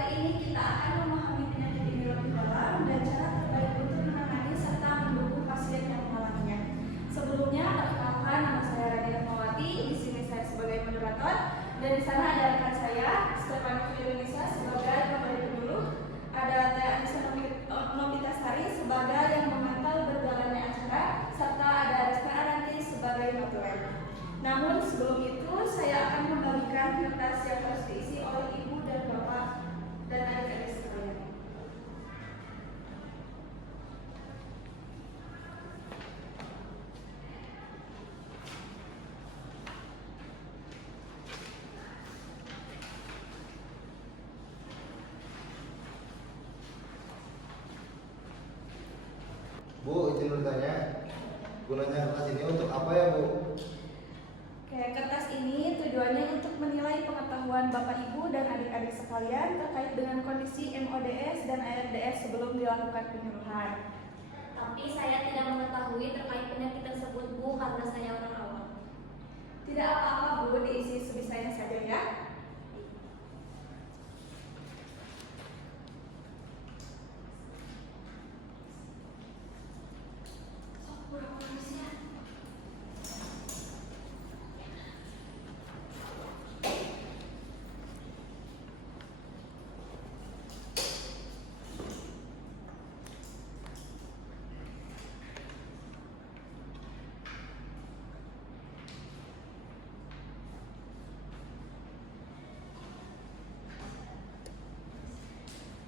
kali ini kita akan memahami penyakit ini lebih dalam dan cara terbaik untuk menangani serta mendukung pasien yang mengalaminya. Sebelumnya, perkenalkan, nama saya Radina Mawati. Di sini saya sebagai moderator dan di sana ada rekan saya Stefani Indonesia sebagai pemberi penyuluh, ada Teh Anissa Novitasari sebagai yang memantau berjalannya acara, serta ada Rizka Aranti sebagai moderator. Namun sebelum itu saya akan membagikan kertas yang harus diisi oleh ibu dan bapak dan adik-adik sekalian. Bu, izin bertanya, gunanya kertas ini untuk apa ya, Bu? Oke, kertas ini tujuannya untuk menilai pengetahuan Bapak Ibu dan adik-adik sekalian terkait dengan kondisi MODS dan ARDS sebelum dilakukan penyuluhan. Tapi saya tidak mengetahui terkait penyakit tersebut, Bu, karena saya orang awam. Tidak apa-apa, Bu, diisi sebisanya saja ya.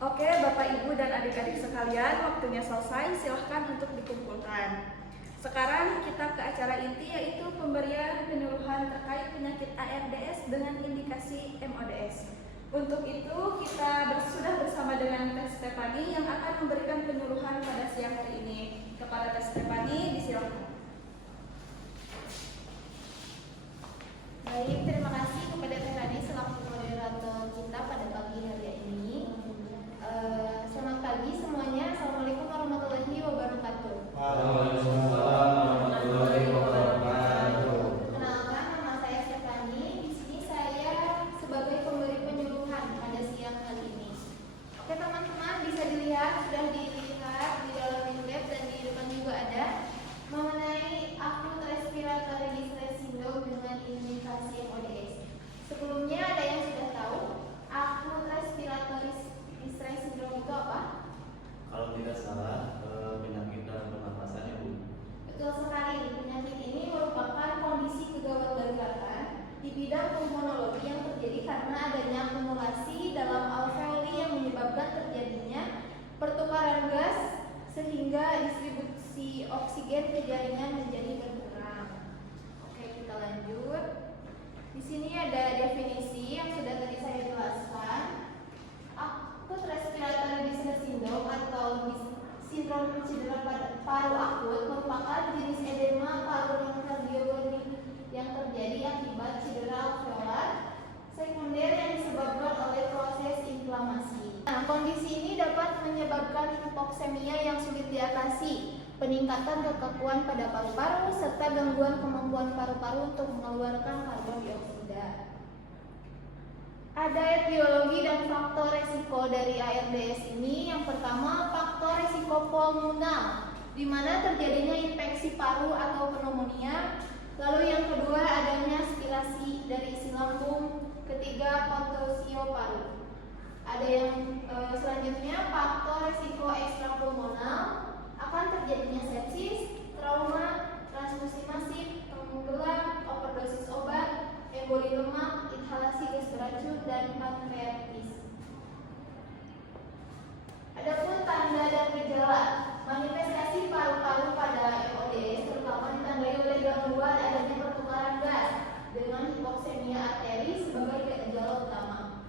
Oke, Bapak, Ibu, dan adik-adik sekalian, waktunya selesai, silahkan untuk dikumpulkan. Sekarang kita ke acara inti, yaitu pemberian penyuluhan terkait penyakit ARDS dengan indikasi MODS. Untuk itu, kita sudah bersama dengan Teh Stefani yang akan memberikan penyuluhan pada siang hari ini. Kepada Teh Stefani, disilakan. Baik, terima kasih kepada Teh Rani selaku moderator kita pada pagi hari ini. Selamat pagi semuanya. Assalamualaikum warahmatullahi wabarakatuh. Waalaikumsalam warahmatullahi wabarakatuh. Kenalkan, nama saya Stefani. Di sini saya sebagai pemberi penyuluhan pada siang hari ini. Oke teman-teman, bisa dilihat, sudah dilihat di dalam web dan di depan juga ada mengenai akut respiratory distress syndrome dengan indikasi MODS. Sebelumnya ada yang sudah tahu akut respiratory distress syndrome itu apa? Kalau tidak salah, penyakit dalam pernapasan ya, Bu. Betul sekali, penyakit ini merupakan kondisi kegawat-daruratan di bidang pulmonologi yang terjadi karena adanya akumulasi dalam alveoli yang menyebabkan terjadinya pertukaran gas sehingga distribusi oksigen ke jaringan menjadi berkurang. Oke, kita lanjut. Di sini ada definisi yang sudah tadi saya jelaskan. Akut respiratory distress syndrome atau sindrom cedera paru akut merupakan jenis edema paru kardiogenik yang terjadi akibat cedera alveolar sekunder yang disebabkan oleh proses inflamasi. Nah, kondisi ini dapat menyebabkan hipoksemia yang sulit diatasi, peningkatan kekakuan pada paru-paru, serta gangguan kemampuan paru-paru untuk mengeluarkan karbon dioksida. Ada etiologi dan faktor resiko dari ARDS ini. Yang pertama, faktor resiko pulmonal, di mana terjadinya infeksi paru atau pneumonia. Lalu yang kedua, adanya aspirasi dari isi lambung. Ketiga, kontosio paru. Ada yang selanjutnya, faktor resiko ekstrapulmonal, akan terjadinya sepsis, trauma, transfusi masif, tenggelam, overdosis obat, emboli lemak, inhalasi gas beracun, dan pankreatitis. Adapun tanda dan gejala, manifestasi paru-paru pada MODS terutama ditandai oleh gangguan adanya pertukaran gas dengan hipoksemia arteri sebagai gejala utama.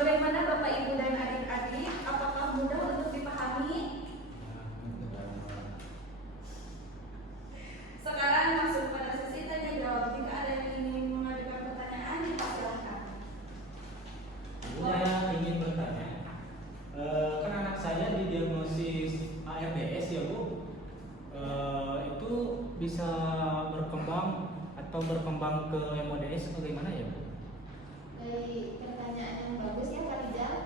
Bagaimana Bapak Ibu dan adik-adik? Apakah mudah untuk dipahami? Sekarang masuk pada sesi tanya jawab. Jika ada yang ingin mengajukan pertanyaan, dipersilakan. Saya ingin bertanya, kan anak saya didiagnosis ARDS ya Bu, itu bisa berkembang atau berkembang ke MODS bagaimana ya Bu? Dari pertanyaan yang bagus ya Pak Rizal.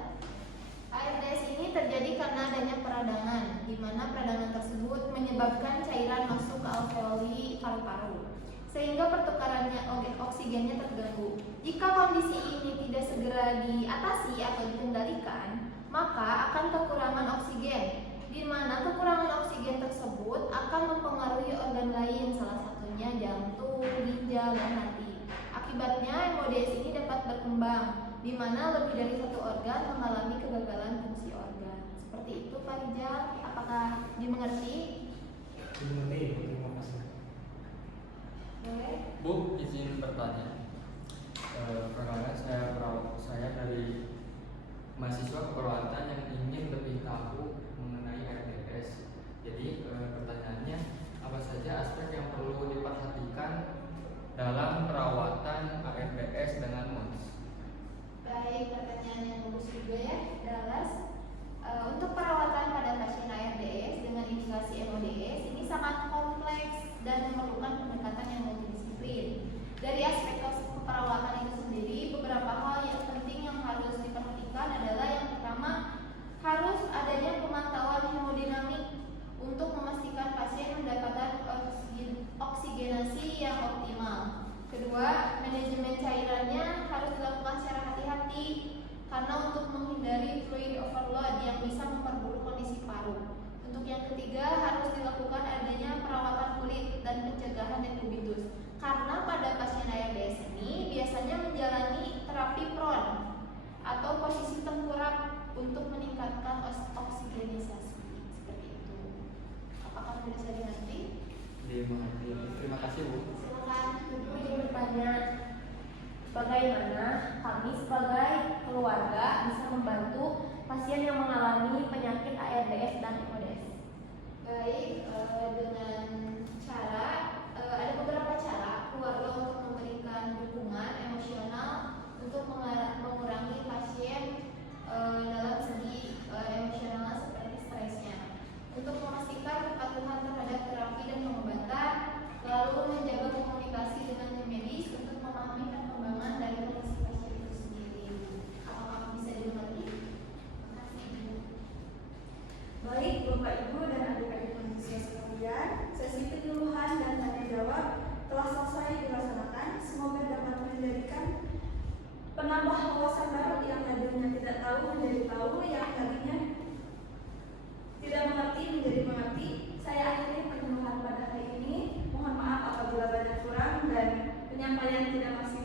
ARDS ini terjadi karena adanya peradangan, di mana peradangan tersebut menyebabkan cairan masuk ke alveoli paru-paru, sehingga pertukarannya oksigennya terganggu. Jika kondisi ini tidak segera diatasi atau dikendalikan, maka akan kekurangan oksigen, di mana kekurangan oksigen tersebut akan mempengaruhi organ lain, salah satunya jantung, ginjal, dan hati. Akibatnya MODS ini dapat berkembang, di mana lebih dari satu organ mengalami kegagalan fungsi organ. Seperti itu Pak Rijal, apakah dimengerti? Dimengerti, terima kasih. Boleh? Bu, izin bertanya. Perkenalkan saya dari mahasiswa keperawatan yang ingin lebih tahu mengenai ARDS. Jadi pertanyaannya, apa saja aspek yang perlu diperhatikan dalam perawatan ARDS dengan MODS? Baik, pertanyaan yang bagus juga ya, Dallas. Untuk perawatan pada pasien ARDS dengan indikasi MODS ini sangat kompleks dan memerlukan pendekatan yang multidisiplin. Dari aspek keperawatan itu sendiri, beberapa hal yang penting yang harus diperhatikan adalah yang pertama, harus adanya pemantauan hemodinamik untuk memastikan pasien mendapatkan oksigenasi yang optimal. Kedua, manajemen cairannya harus dilakukan secara hati-hati karena untuk menghindari fluid overload yang bisa memperburuk kondisi paru. Untuk yang ketiga, harus dilakukan adanya perawatan kulit dan pencegahan dekubitus. Karena pada pasien ARDS ini biasanya menjalani terapi PRON atau posisi tengkurap untuk meningkatkan oksigenisasi. Seperti itu. Apakah bisa dimengerti? Dimengerti. Terima kasih Bu. Silakan. Ibu ingin bertanya, bagaimana kami sebagai keluarga bisa membantu pasien yang mengalami penyakit ARDS dan MODS? Baik, dengan cara ada beberapa cara keluarga untuk memberikan dukungan emosional untuk mengurangi pasien dalam segi emosional seperti stresnya, untuk memastikan kepatuhan terhadap terapi dan pengobatan, lalu menjaga komunikasi dengan tim medis untuk memahami perkembangan dari kondisi pasien itu sendiri. Apakah bisa dimengerti? Terima kasih Ibu. Baik, Bapak Ibu dan adik-adik mahasiswa sekalian, sesi penyuluhan dan tanya jawab telah selesai dilaksanakan. Semoga dapat menjadikan penambah wawasan baru yang tadinya tidak tahu menjadi tahu, yang tadinya tidak mengerti menjadi mengerti. Saya akhiri penyuluhan pada hari ini. Mohon maaf apabila banyak kurang dan penyampaian tidak maksimal.